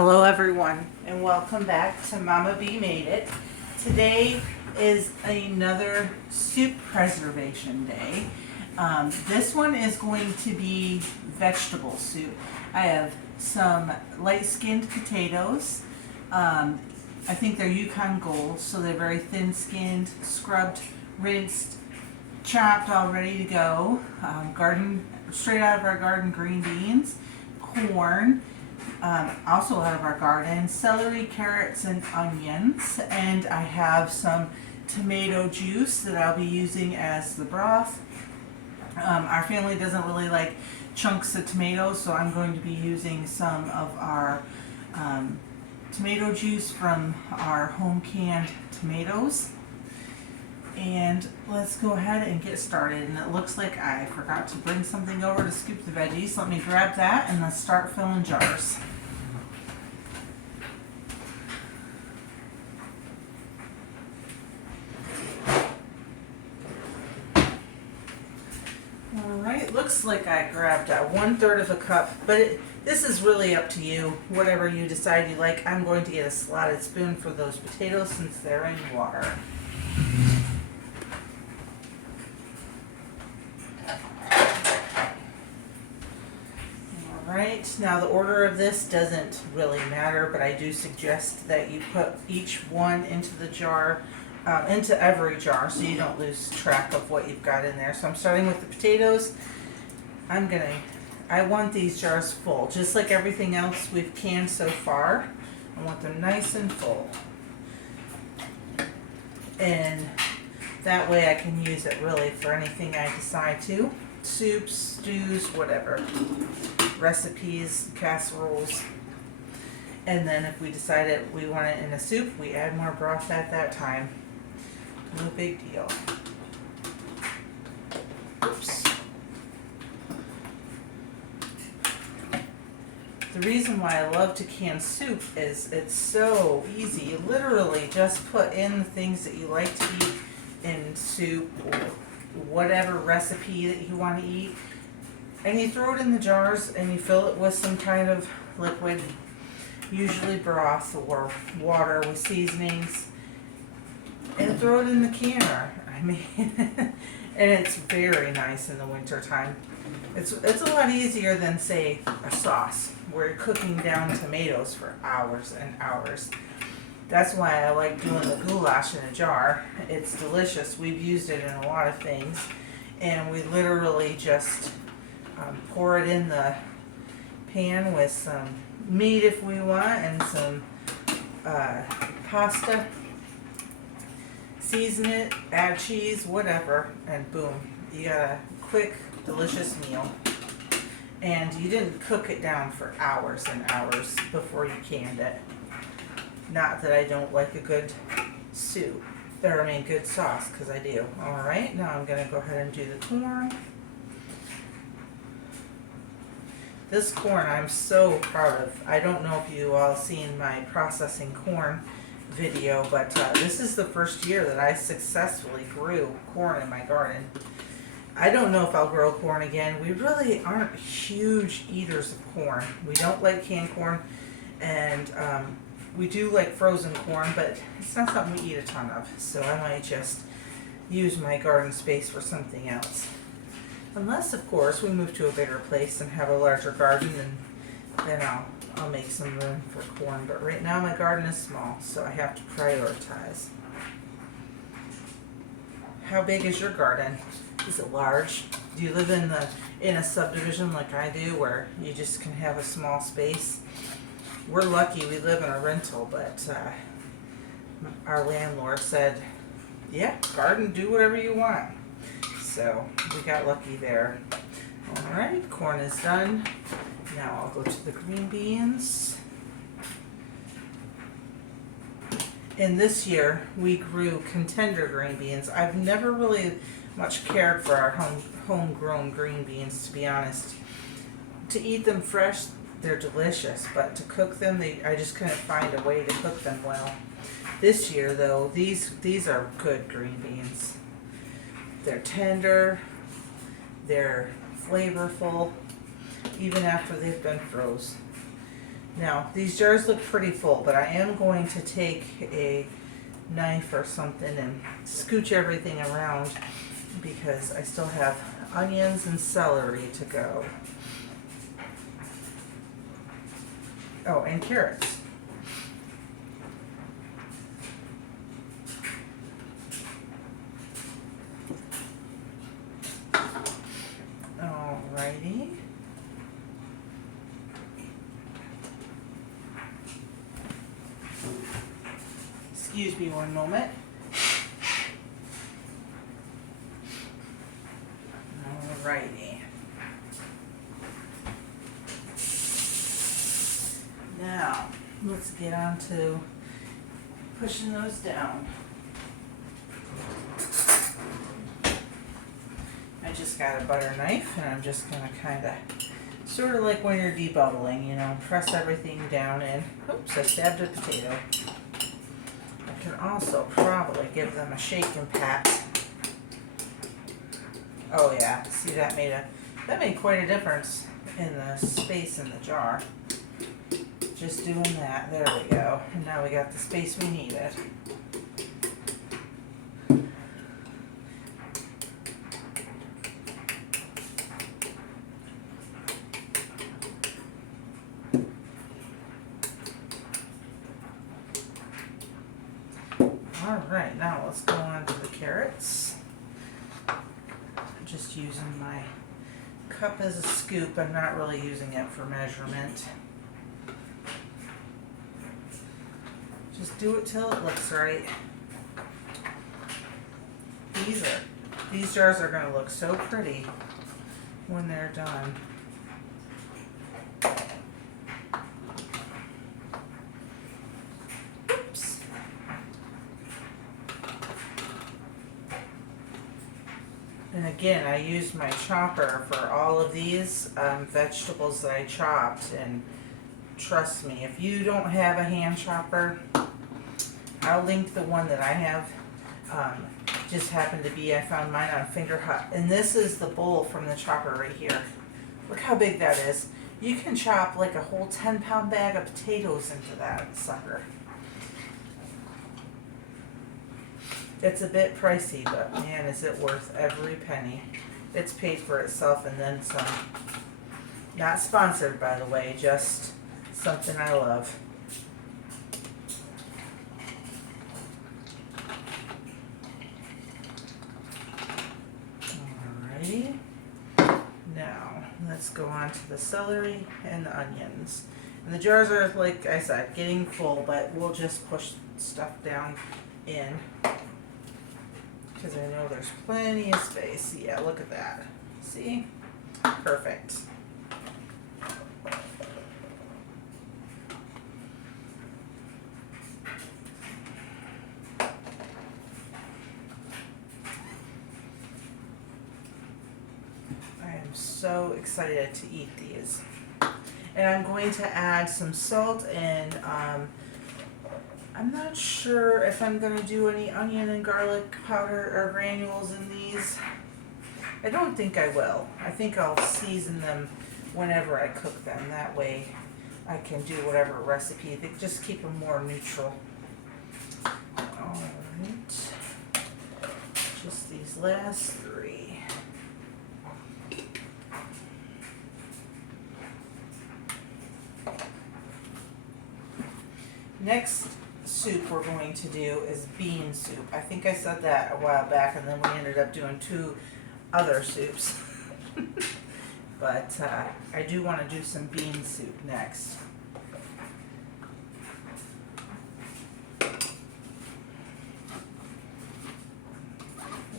Hello everyone and welcome back to Mama B Made It. Today is another soup preservation day. This one is going to be vegetable soup. I have some light-skinned potatoes. I think they're Yukon Gold, so they're very thin-skinned, scrubbed, rinsed, chopped, all ready to go. Straight out of our garden green beans, corn, also out of our garden, celery, carrots, and onions. And I have some tomato juice that I'll be using as the broth. Our family doesn't really like chunks of tomatoes, so I'm going to be using some of our tomato juice from our home canned tomatoes. And let's go ahead and get started. And it looks like I forgot to bring something over to scoop the veggies. Let me grab that and let's start filling jars. Alright, looks like I grabbed 1/3 of a cup, but this is really up to you. Whatever you decide you like. I'm going to get a slotted spoon for those potatoes since they're in water. Alright, now the order of this doesn't really matter, but I do suggest that you put each one into the jar, into every jar, so you don't lose track of what you've got in there. So I'm starting with the potatoes. I want these jars full, just like everything else we've canned so far. I want them nice and full. And that way I can use it really for anything I decide to. Soups, stews, whatever. Recipes, casseroles. And then if we decided we want it in a soup, we add more broth at that time. No big deal. Oops. The reason why I love to can soup is it's so easy. You literally just put in the things that you like to eat in soup or whatever recipe that you want to eat, and you throw it in the jars and you fill it with some kind of liquid, usually broth or water with seasonings, and throw it in the canner. I mean, and it's very nice in the winter time. It's a lot easier than, say, a sauce where you're cooking down tomatoes for hours and hours. That's why I like doing the goulash in a jar. It's delicious. We've used it in a lot of things, and we literally just pour it in the pan with some meat if we want and some pasta. Season it, add cheese, whatever, and boom, you got a quick, delicious meal. And you didn't cook it down for hours and hours before you canned it. Not that I don't like a good soup, good sauce, because I do. Alright, now I'm going to go ahead and do the corn. This corn I'm so proud of. I don't know if you all seen my processing corn video, but this is the first year that I successfully grew corn in my garden. I don't know if I'll grow corn again. We really aren't huge eaters of corn. We don't like canned corn, and we do like frozen corn, but it's not something we eat a ton of. So I might just use my garden space for something else. Unless, of course, we move to a bigger place and have a larger garden, and then I'll make some room for corn. But right now my garden is small, so I have to prioritize. How big is your garden? Is it large? Do you live in a subdivision like I do, where you just can have a small space? We're lucky we live in a rental, but our landlord said, yeah, garden, do whatever you want. So we got lucky there. Alright, corn is done. Now I'll go to the green beans. And this year we grew contender green beans. I've never really much cared for our homegrown green beans, to be honest. To eat them fresh, they're delicious, but to cook them, I just couldn't find a way to cook them well. This year, though, these are good green beans. They're tender, they're flavorful, even after they've been froze. Now, these jars look pretty full, but I am going to take a knife or something and scooch everything around because I still have onions and celery to go. Oh, and carrots. Alrighty. Excuse me one moment. Alrighty. Now, let's get on to pushing those down. I just got a butter knife and I'm just gonna kinda, sort of like when you're debubbling, you know, press everything down in. Oops, I stabbed a potato. I can also probably give them a shake and pat. Oh yeah, see that made quite a difference in the space in the jar. Just doing that, there we go. And now we got the space we needed. Alright, now let's go on to the carrots. Just using my cup as a scoop. I'm not really using it for measurement. Just do it till it looks right. These jars are going to look so pretty when they're done. Oops. And again, I used my chopper for all of these vegetables that I chopped, and trust me, if you don't have a hand chopper, I'll link the one that I have. Just happened to be, I found mine on Finger Hut. And this is the bowl from the chopper right here. Look how big that is. You can chop like a whole 10-pound bag of potatoes into that sucker. It's a bit pricey, but man, is it worth every penny. It's paid for itself and then some. Not sponsored, by the way, just something I love. Alrighty. Now, let's go on to the celery and the onions. And the jars are, like I said, getting full, but we'll just push stuff down in because I know there's plenty of space. Yeah, look at that. See? Perfect. I am so excited to eat these. And I'm going to add some salt and I'm not sure if I'm going to do any onion and garlic powder or granules in these. I don't think I will. I think I'll season them whenever I cook them. That way I can do whatever recipe. They just keep them more neutral. Alright. Just these last three. Next soup we're going to do is bean soup. I think I said that a while back and then we ended up doing two other soups. But I do want to do some bean soup next.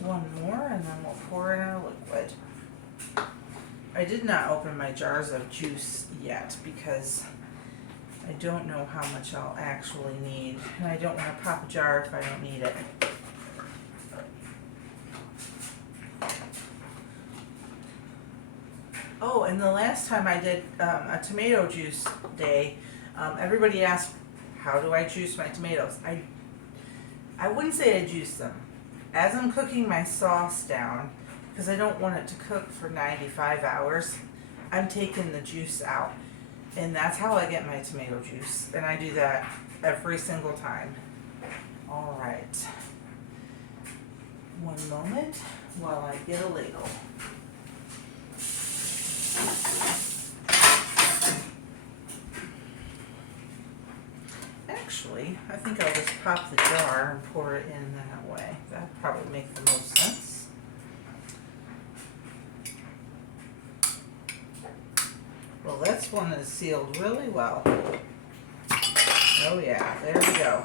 One more and then we'll pour in our liquid. I did not open my jars of juice yet because I don't know how much I'll actually need, and I don't want to pop a jar if I don't need it. Oh, and the last time I did a tomato juice day, everybody asked, how do I juice my tomatoes? I wouldn't say I juice them. As I'm cooking my sauce down, because I don't want it to cook for 95 hours, I'm taking the juice out. And that's how I get my tomato juice. And I do that every single time. All right. One moment while I get a ladle. Actually, I think I'll just pop the jar and pour it in that way. That'd probably make the most sense. Well, this one is sealed really well. Oh yeah, there we go.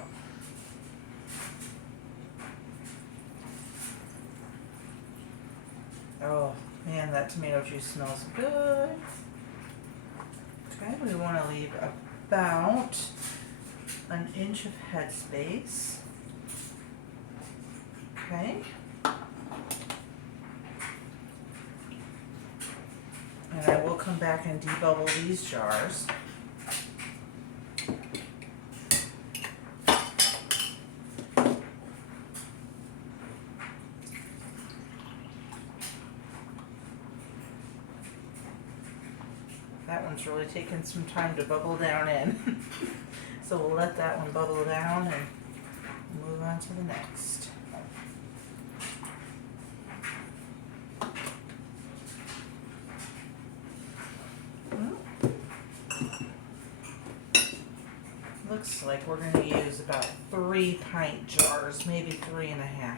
Oh man, that tomato juice smells good. Okay, we want to leave about an inch of headspace. Okay. And I will come back and debubble these jars. That one's really taken some time to bubble down in. So we'll let that one bubble down and move on to the next. Looks like we're going to use about 3 pint jars, maybe 3.5.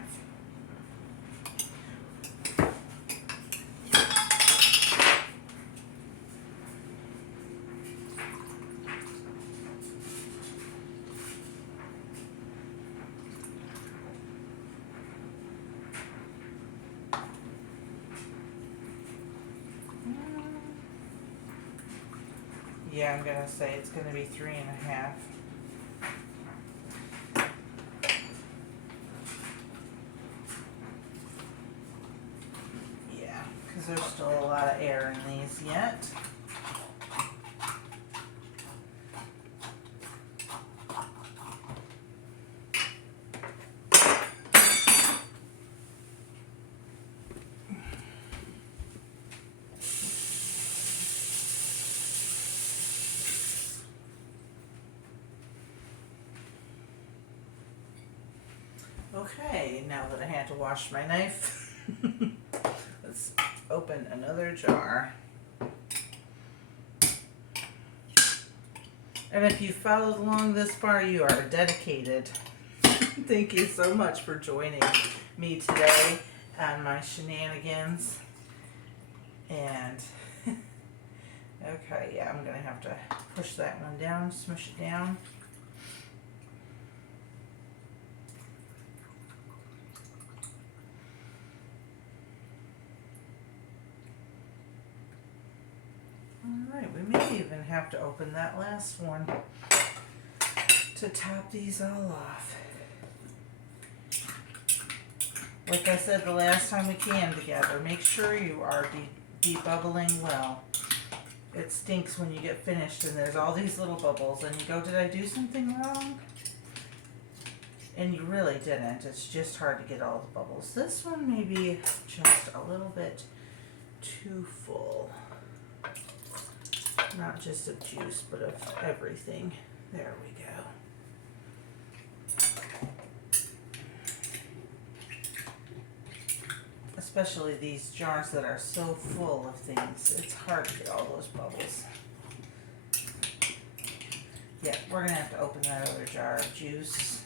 Yeah, I'm gonna say it's gonna be 3.5. Yeah, because there's still a lot of air in these yet. Okay, now that I had to wash my knife, let's open another jar. And if you followed along this far, you are dedicated. Thank you so much for joining me today on my shenanigans. And, okay, yeah, I'm going to have to push that one down, smush it down. Alright, we may even have to open that last one to top these all off. Like I said the last time we came together, make sure you are debubbling well. It stinks when you get finished and there's all these little bubbles and you go, did I do something wrong? And you really didn't. It's just hard to get all the bubbles. This one may be just a little bit too full. Not just of juice, but of everything. There we go. Especially these jars that are so full of things. It's hard to get all those bubbles. Yeah, we're going to have to open that other jar of juice.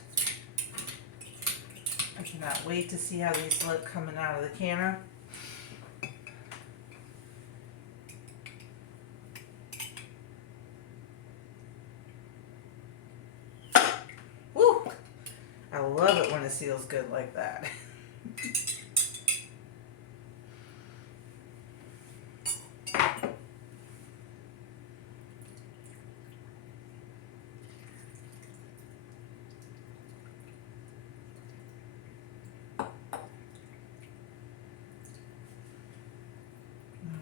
I cannot wait to see how these look coming out of the canner. I love it when it seals good like that.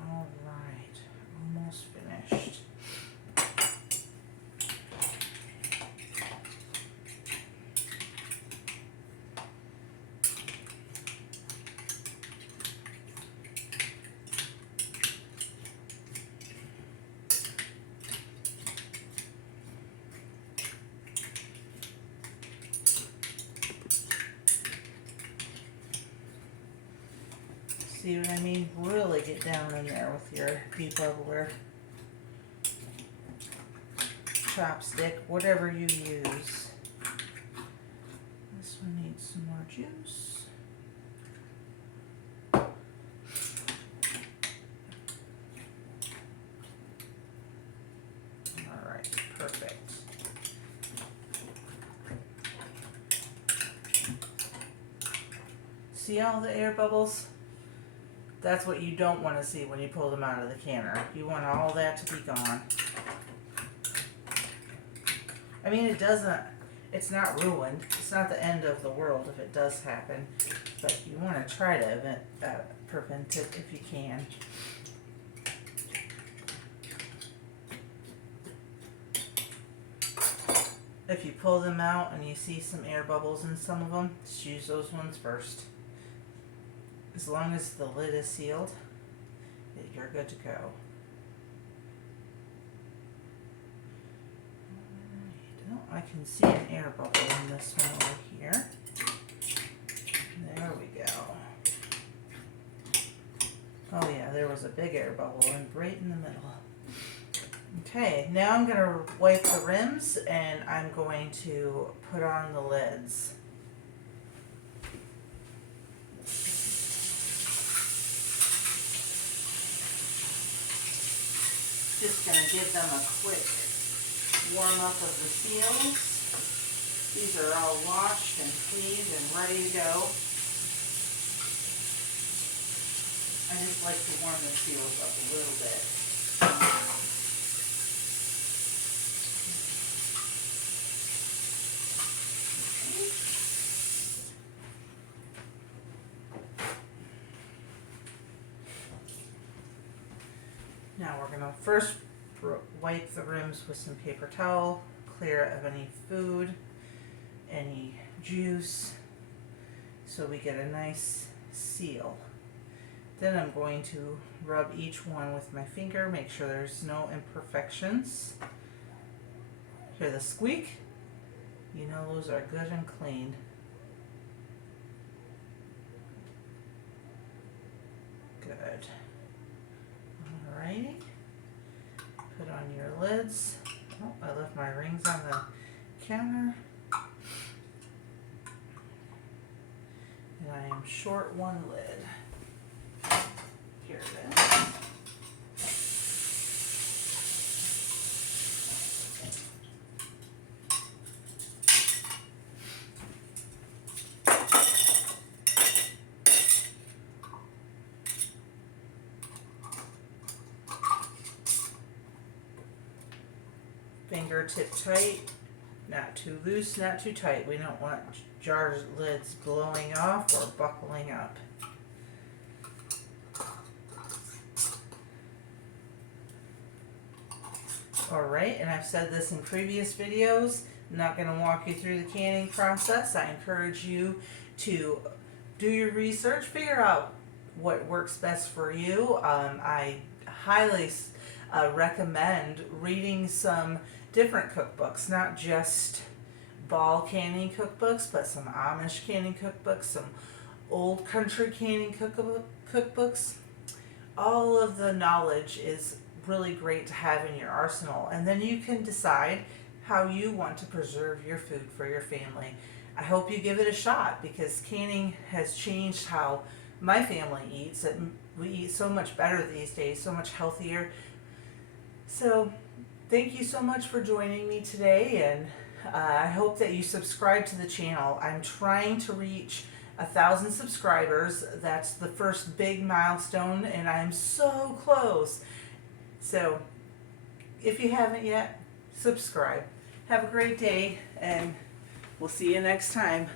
All right, almost finished. See what I mean? Really get down in there with your debubbler, chopstick, whatever you use. This one needs some more juice. All right, perfect. See all the air bubbles? That's what you don't want to see when you pull them out of the canner. You want all that to be gone. I mean, it's not ruined. It's not the end of the world if it does happen. But you want to try to prevent it if you can. If you pull them out and you see some air bubbles in some of them, just use those ones first. As long as the lid is sealed, you're good to go. I can see an air bubble in this one over here. There we go. Oh yeah, there was a big air bubble right in the middle. Okay, now I'm going to wipe the rims and I'm going to put on the lids. Just going to give them a quick warm up of the seals. These are all washed and cleaned and ready to go. I just like to warm the seals up a little bit. Now we're going to first wipe the rims with some paper towel, clear of any food, any juice, so we get a nice seal. Then I'm going to rub each one with my finger, make sure there's no imperfections. Hear the squeak? You know those are good and clean. Good. Alrighty. Put on your lids. Oh, I left my rings on the counter. And I am short one lid. Here it is. Fingertip tight, not too loose, not too tight. We don't want jar lids blowing off or buckling up. Alright, and I've said this in previous videos, I'm not going to walk you through the canning process. I encourage you to do your research, figure out what works best for you. I highly recommend reading some different cookbooks, not just ball canning cookbooks, but some Amish canning cookbooks, some old country canning cookbooks. All of the knowledge is really great to have in your arsenal, and then you can decide how you want to preserve your food for your family. I hope you give it a shot, because canning has changed how my family eats. We eat so much better these days, so much healthier. So thank you so much for joining me today, and I hope that you subscribe to the channel. I'm trying to reach 1,000 subscribers. That's the first big milestone, and I'm so close. So if you haven't yet, subscribe. Have a great day, and we'll see you next time.